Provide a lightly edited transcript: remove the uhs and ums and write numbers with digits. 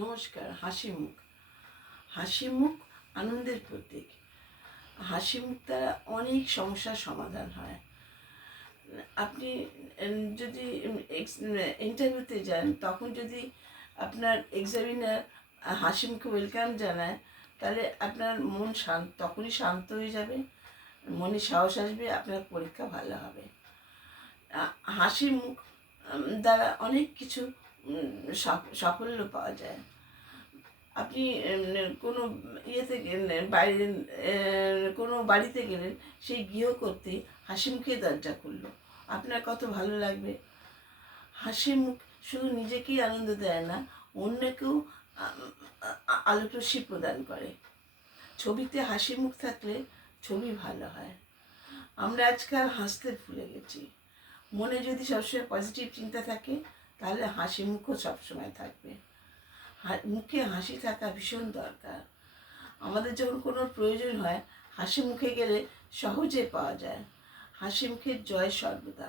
নমস্কার। হাসি মুখ আনন্দের প্রতীক। হাসি মুখ দ্বারা অনেক সমস্যার সমাধান হয়। আপনি যদি ইন্টারভিউতে যান, তখন যদি আপনার এক্সামিনার হাসি মুখে ওয়েলকাম জানায়, তাহলে আপনার মন তখনই শান্ত হয়ে যাবে, মনে সাহস আসবে, আপনার পরীক্ষা ভালো হবে। হাসি মুখ দ্বারা অনেক কিছু সাফল্য পাওয়া যায়। আপনি কোনো ইয়েতে গেলেন, বাইরে কোনো বাড়িতে গেলেন, সেই গৃহকর্ত্রী হাসি মুখে দরজা খুললো, আপনার কত ভালো লাগবে। হাসি মুখ শুধু নিজেকেই আনন্দ দেয় না, অন্যকেও আলোকরশ্মি প্রদান করে। ছবিতে হাসি মুখ থাকলে ছবি ভালো হয়। আমরা আজকাল হাসতে ভুলে গেছি। মনে যদি সবসময় পজিটিভ চিন্তা থাকে, তাহলে হাসি মুখও সবসময় থাকবে। মুখে হাসি থাকা ভীষণ দরকার। আমাদের যখন কোনো প্রয়োজন হয়, হাসি মুখে গেলে সহজে পাওয়া যায়। হাসি মুখের জয় সর্বদা।